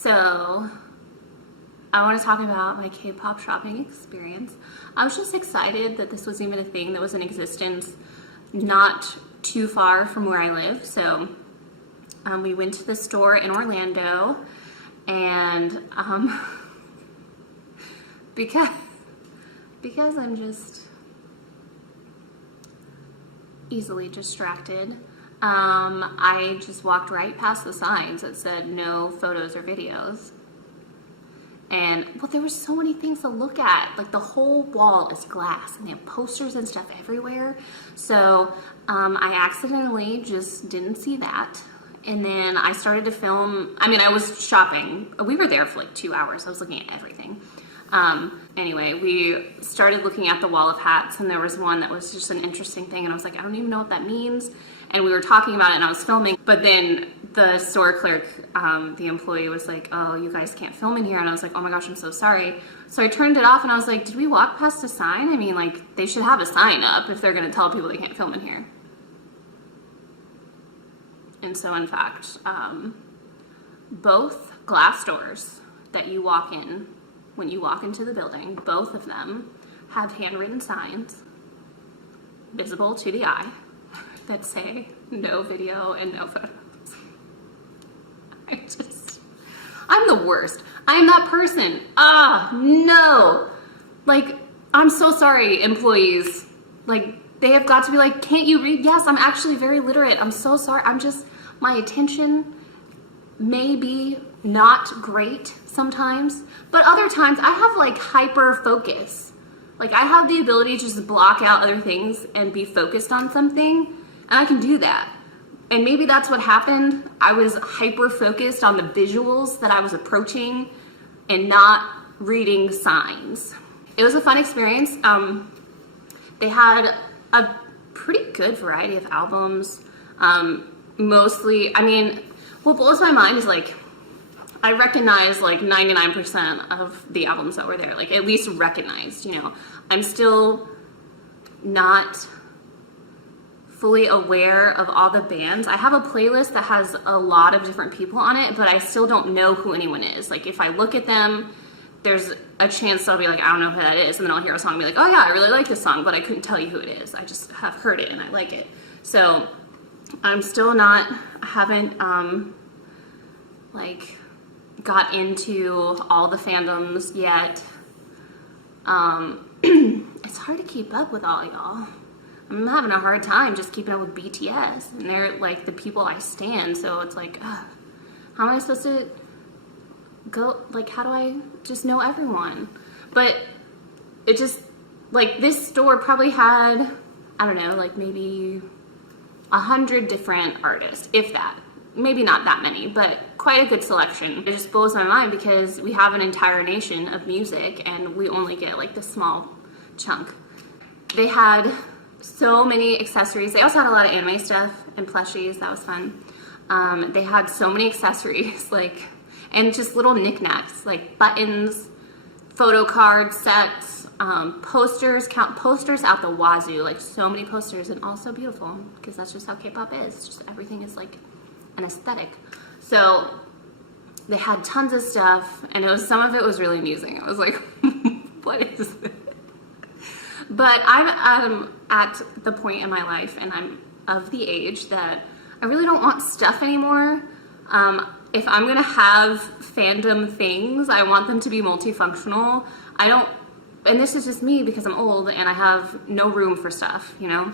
So I want to talk about my K-pop shopping experience. I was just excited that this was even a thing that was in existence not too far from where I live. So we went to the store in Orlando, and because I'm just easily distracted, I just walked right past the signs that said no photos or videos. And well, there were so many things to look at. Like, the whole wall is glass and they have posters and stuff everywhere. So I accidentally just didn't see that. And then I started to film. I mean, I was shopping. We were there for like 2 hours. I was looking at everything. Anyway, we started looking at the wall of hats, and there was one that was just an interesting thing, and I was like, I don't even know what that means. And we were talking about it, and I was filming, but then the store clerk, the employee, was like, oh, you guys can't film in here. And I was like, oh my gosh, I'm so sorry. So I turned it off, and I was like, did we walk past a sign? I mean, like, they should have a sign up if they're going to tell people they can't film in here. And so, in fact, both glass doors that you walk in, when you walk into the building, both of them have handwritten signs visible to the eye that say no video and no photos. I'm the worst. I'm that person. No. Like, I'm so sorry, employees. Like, they have got to be like, can't you read? Yes, I'm actually very literate. I'm so sorry. My attention may be not great sometimes, but other times I have like hyper focus. Like, I have the ability to just block out other things and be focused on something, and I can do that. And maybe that's what happened. I was hyper focused on the visuals that I was approaching and not reading signs. It was a fun experience. They had a pretty good variety of albums. Mostly, I mean, what blows my mind is, like, I recognize like 99% of the albums that were there, like at least recognized, you know. I'm still not fully aware of all the bands. I have a playlist that has a lot of different people on it, but I still don't know who anyone is. Like, if I look at them, there's a chance I'll be like, I don't know who that is. And then I'll hear a song and be like, oh yeah, I really like this song, but I couldn't tell you who it is. I just have heard it and I like it. So I'm still not, I haven't like got into all the fandoms yet. It's hard to keep up with all y'all. I'm having a hard time just keeping up with BTS, and they're like the people I stan, so it's like, how am I supposed to go, like, how do I just know everyone? But it just, like, this store probably had, I don't know, like maybe 100 different artists, if that. Maybe not that many, but quite a good selection. It just blows my mind because we have an entire nation of music and we only get like this small chunk. They had so many accessories. They also had a lot of anime stuff and plushies. That was fun. They had so many accessories, like, and just little knickknacks, like buttons, photo card sets, posters out the wazoo, like so many posters, and also beautiful because that's just how K-pop is. It's just everything is like an aesthetic. So they had tons of stuff, and some of it was really amusing. I was like, what is this? But I'm at the point in my life, and I'm of the age that I really don't want stuff anymore. If I'm gonna have fandom things, I want them to be multifunctional. And this is just me because I'm old and I have no room for stuff, you know?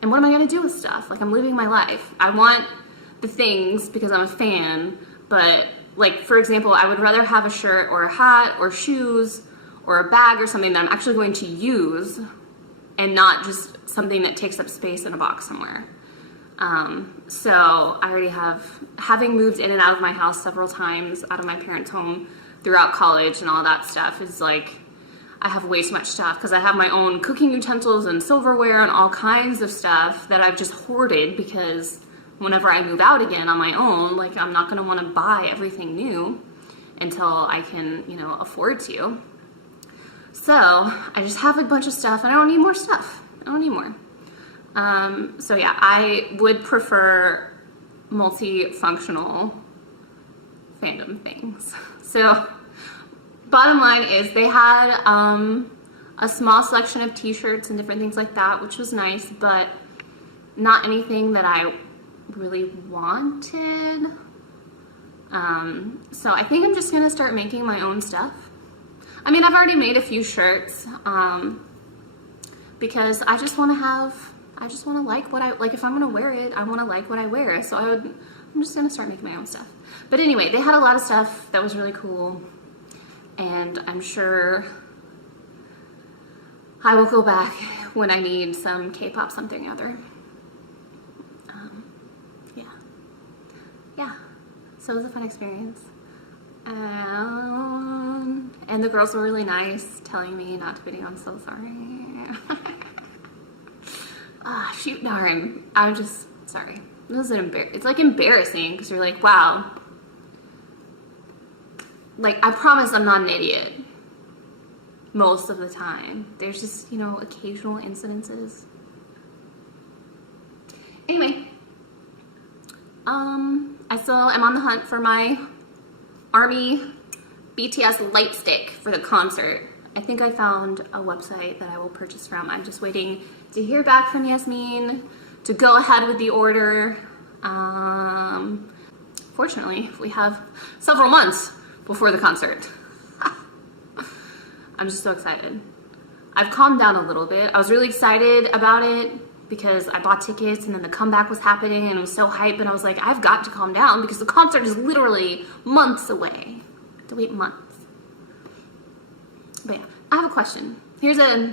And what am I gonna do with stuff? Like, I'm living my life. I want the things because I'm a fan, but like, for example, I would rather have a shirt or a hat or shoes or a bag or something that I'm actually going to use and not just something that takes up space in a box somewhere. So I already having moved in and out of my house several times, out of my parents' home throughout college and all that stuff, is like, I have way too much stuff because I have my own cooking utensils and silverware and all kinds of stuff that I've just hoarded because whenever I move out again on my own, like, I'm not going to want to buy everything new until I can, you know, afford to. So I just have a bunch of stuff and I don't need more stuff. I don't need more. So yeah, I would prefer multifunctional fandom things. So bottom line is they had a small selection of t-shirts and different things like that, which was nice, but not anything that I really wanted. So I think I'm just gonna start making my own stuff. I mean, I've already made a few shirts, because I just want to like what I like. If I'm gonna wear it, I want to like what I wear. So I'm just gonna start making my own stuff. But anyway, they had a lot of stuff that was really cool, and I'm sure I will go back when I need some K-pop something or other. Yeah. So it was a fun experience. And the girls were really nice, telling me not to video. I'm so sorry. Shoot darn. I'm just sorry. It's like embarrassing because you're like, wow. Like, I promise I'm not an idiot. Most of the time. There's just, occasional incidences. Anyway. I still am on the hunt for my ARMY BTS light stick for the concert. I think I found a website that I will purchase from. I'm just waiting to hear back from Yasmin to go ahead with the order. Fortunately, we have several months before the concert. I'm just so excited. I've calmed down a little bit. I was really excited about it because I bought tickets and then the comeback was happening and it was so hype, and I was like, I've got to calm down because the concert is literally months away. I have to wait months. But yeah, I have a question. Here's a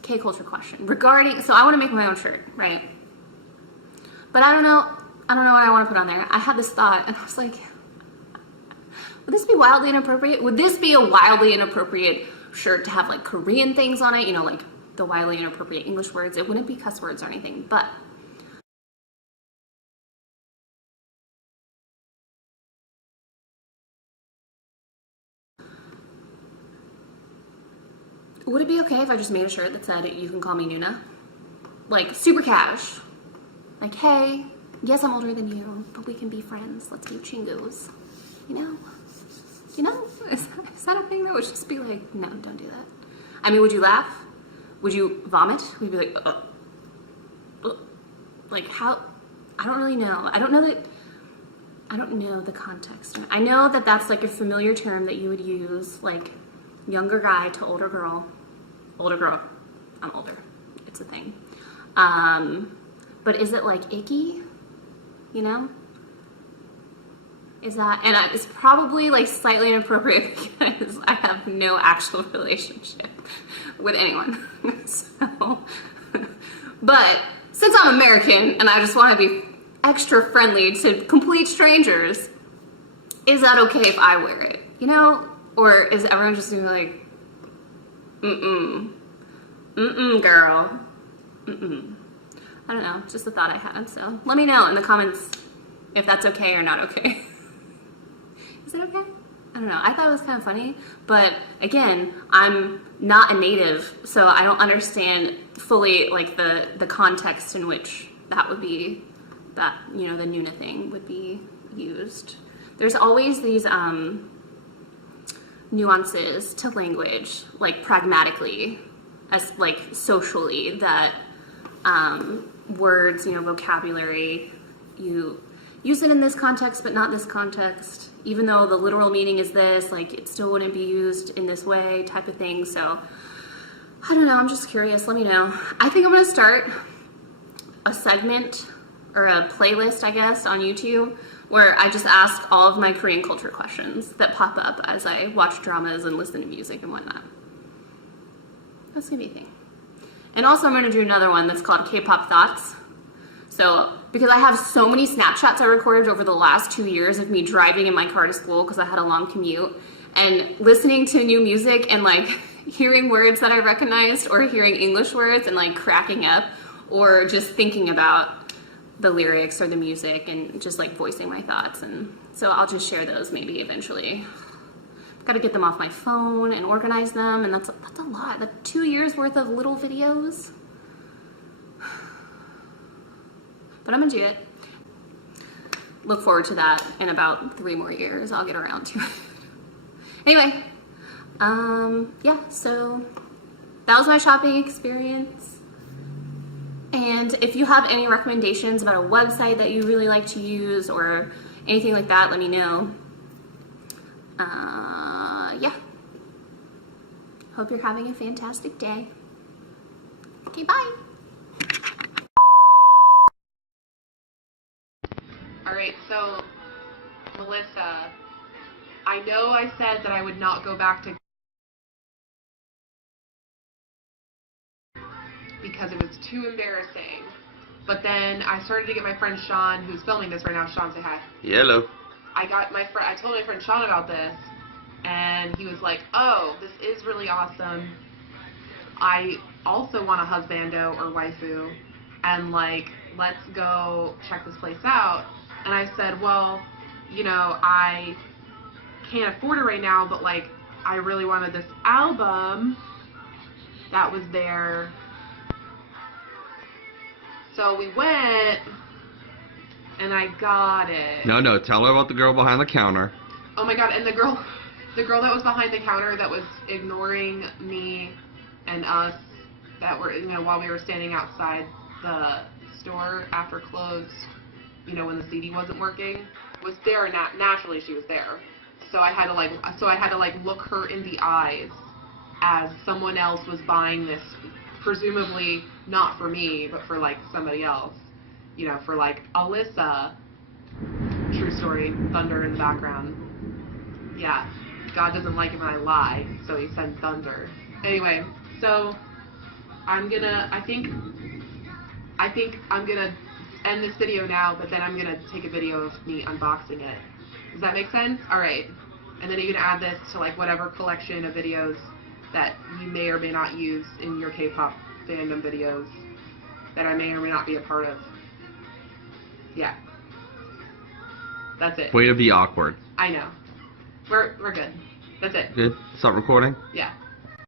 K-culture question regarding, so I want to make my own shirt, right? But I don't know what I want to put on there. I had this thought and I was like, would this be wildly inappropriate? Would this be a wildly inappropriate shirt to have like Korean things on it? Like the wildly inappropriate English words. It wouldn't be cuss words or anything, but would it be okay if I just made a shirt that said, you can call me Noona? Like, super cash. Like, hey, yes, I'm older than you, but we can be friends. Let's be chingos. Is that a thing that would just be like, no, don't do that? I mean, would you laugh? Would you vomit? Would you be like, like how? I don't really know. I don't know the context. I know that that's like a familiar term that you would use, like younger guy to older girl. Older girl. I'm older. It's a thing. But is it like icky? Is that, and it's probably like slightly inappropriate because I have no actual relationship with anyone. So, but since I'm American and I just want to be extra friendly to complete strangers, is that okay if I wear it? Or is everyone just gonna be like, girl, I don't know, just a thought I had. So let me know in the comments if that's okay or not okay. Is it okay? I don't know. I thought it was kind of funny, but again, I'm not a native, so I don't understand fully like the context in which that would be, that, the Noona thing would be used. There's always these nuances to language, like pragmatically, as like socially, that words, vocabulary, you use it in this context but not this context, even though the literal meaning is this, like it still wouldn't be used in this way, type of thing. So I don't know, I'm just curious. Let me know. I think I'm gonna start a segment or a playlist, I guess, on YouTube where I just ask all of my Korean culture questions that pop up as I watch dramas and listen to music and whatnot. That's gonna be a thing. And also I'm gonna do another one that's called K-pop Thoughts. So, because I have so many Snapchats I recorded over the last 2 years of me driving in my car to school because I had a long commute, and listening to new music and like hearing words that I recognized, or hearing English words and like cracking up, or just thinking about the lyrics or the music and just like voicing my thoughts. And so I'll just share those maybe eventually. I've got to get them off my phone and organize them, and that's a lot. That's 2 years worth of little videos. But I'm gonna do it. look forward to that in about 3 more years. I'll get around to it. Anyway, yeah, so that was my shopping experience. And if you have any recommendations about a website that you really like to use or anything like that, let me know. Yeah. Hope you're having a fantastic day. Okay, bye. Alright, so, Melissa, I know I said that I would not go back to because it was too embarrassing. But then I started to get my friend Sean, who's filming this right now. Sean, say hi. Hello. I told my friend Sean about this, and he was like, oh, this is really awesome. I also want a husbando or waifu, and like, let's go check this place out. And I said, well, you know, I can't afford it right now, but like, I really wanted this album that was there. So we went, and I got it. No, tell her about the girl behind the counter. Oh my god, and the girl that was behind the counter that was ignoring me and us, that were, you know, while we were standing outside the store after closed, you know, when the CD wasn't working, was there. Naturally she was there. So I had to like look her in the eyes as someone else was buying this, presumably not for me, but for like somebody else, you know, for like Alyssa. True story. Thunder in the background. Yeah, God doesn't like it when I lie, so he sent thunder. Anyway, so I think I'm gonna end this video now, but then I'm gonna take a video of me unboxing it. Does that make sense? Alright. And then you can add this to like whatever collection of videos that you may or may not use in your K-pop fandom videos that I may or may not be a part of. Yeah. That's it. Way to be awkward. I know. We're good. That's it. Good. Stop recording. Yeah.